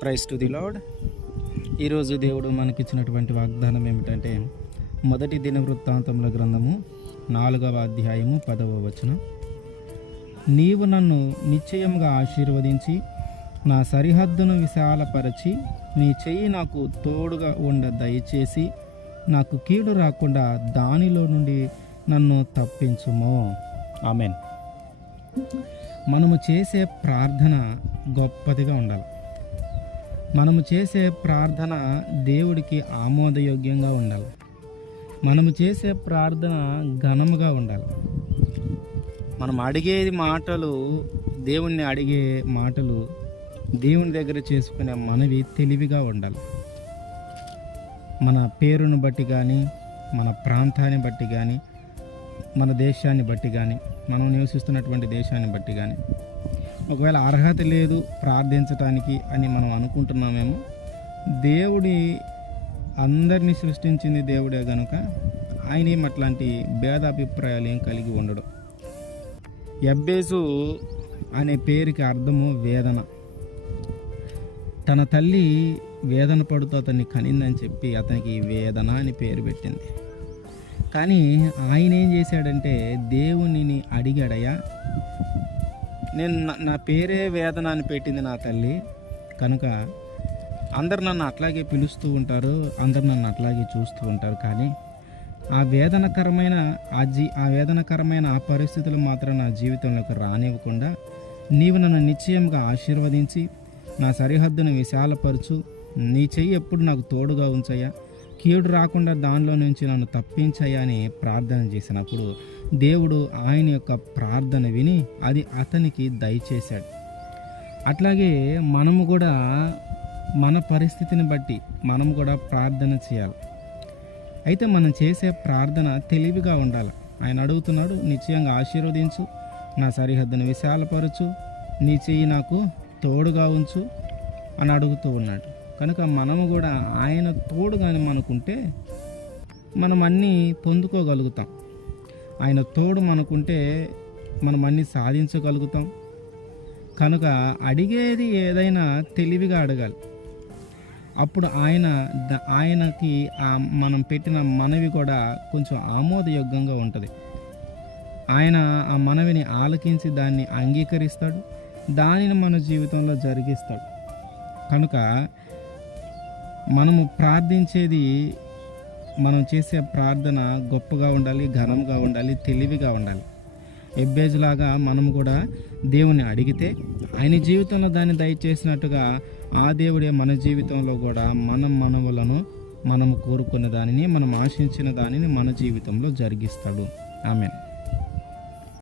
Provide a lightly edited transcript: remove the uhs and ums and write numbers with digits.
Praise to the lord. ఈరోజు దేవుడు మనకిచ్చినటువంటి వాగ్దానం ఏమిటంటే, మొదటి దినవృత్తాంతముల గ్రంథము 4వ అధ్యాయము 10వ వచనం. నీవు నన్ను నిశ్చయముగా ఆశీర్వదించి నా సరిహద్దును విశాలపరచి నీ చెయ్యి నాకు తోడుగా ఉండ దయచేసి నాకు కీడు రాకుండా దానిలో నుండి నన్ను తప్పించుము. ఆమెన్. మనము చేసే ప్రార్థన గొప్పదిగా ఉండాలి. మనము చేసే ప్రార్థన దేవుడికి ఆమోదయోగ్యంగా ఉండాలి. మనము చేసే ప్రార్థన ఘనముగా ఉండాలి. మనం అడిగే మాటలు, దేవుణ్ణి అడిగే మాటలు, దేవుని దగ్గర చేసుకునే మనవి తెలివిగా ఉండాలి. మన పేరును బట్టి కానీ, మన ప్రాంతాన్ని బట్టి కానీ, మన దేశాన్ని బట్టి కానీ, మనం నివసిస్తున్నటువంటి దేశాన్ని బట్టి కానీ, ఒకవేళ అర్హత లేదు ప్రార్థించటానికి అని మనం అనుకుంటున్నామేమో, దేవుడి అందరినీ సృష్టించింది దేవుడే కనుక ఆయన ఏం అట్లాంటి భేదాభిప్రాయాలు ఏం కలిగి ఉండడు. యబ్బేజు అనే పేరుకి అర్థము వేదన. తన తల్లి వేదన పడుతూ అతన్ని కనిందని చెప్పి అతనికి వేదన అని పేరు పెట్టింది. కానీ ఆయన ఏం చేశాడంటే, దేవునిని అడిగాడయ్యా, నేను నా పేరే వేదన అని పెట్టింది నా తల్లి కనుక అందరు నన్ను అట్లాగే పిలుస్తూ ఉంటారు, అందరు నన్ను అట్లాగే చూస్తూ ఉంటారు, కానీ ఆ వేదనకరమైన ఆ పరిస్థితులు మాత్రం నా జీవితంలోకి రానివ్వకుండా నీవు నన్ను నిశ్చయంగా ఆశీర్వదించి నా సరిహద్దును విశాలపరచు, నీ చెయ్యి ఎప్పుడు నాకు తోడుగా ఉంచయ్యా, కీడు రాకుండా దానిలో నుంచి నన్ను తప్పించయ్యా అని ప్రార్థన చేసినప్పుడు దేవుడు ఆయన యొక్క ప్రార్థన విని అది అతనికి దయచేశాడు. అట్లాగే మనము కూడా మన పరిస్థితిని బట్టి మనము కూడా ప్రార్థన చేయాలి. అయితే మనం చేసే ప్రార్థన తెలివిగా ఉండాలి. ఆయన అడుగుతున్నాడు, నిశ్చయంగా ఆశీర్వదించు, నా సరిహద్దును విశాలపరచు, నీ చెయ్యి నాకు తోడుగా ఉంచు అని అడుగుతూ ఉన్నాడు. కనుక మనము కూడా ఆయన తోడుగాని మనకుంటే మనం అన్నీ పొందుకోగలుగుతాం. ఆయన తోడు మనకుంటే మనం అన్నీ సాధించగలుగుతాం. కనుక అడిగేది ఏదైనా తెలివిగా అడగాలి. అప్పుడు ఆయనకి మనం పెట్టిన మనవి కూడా కొంచెం ఆమోదయోగ్యంగా ఉంటుంది. ఆయన ఆ మనవిని ఆలకించి దాన్ని అంగీకరిస్తాడు, దానిని మన జీవితంలో జరిగిస్తాడు. కనుక మనము ప్రార్థించేది, మనం చేసే ప్రార్థన గొప్పగా ఉండాలి, ఘనంగా ఉండాలి, తెలివిగా ఉండాలి. యబ్బేజులాగా మనం కూడా దేవుని అడిగితే ఆయన జీవితంలో దాన్ని దయచేసినట్టుగా ఆ దేవుడే మన జీవితంలో కూడా మనవులను మనము కోరుకున్న దానిని, మనం ఆశించిన దానిని మన జీవితంలో జరిగిస్తాడు. ఆమేన్.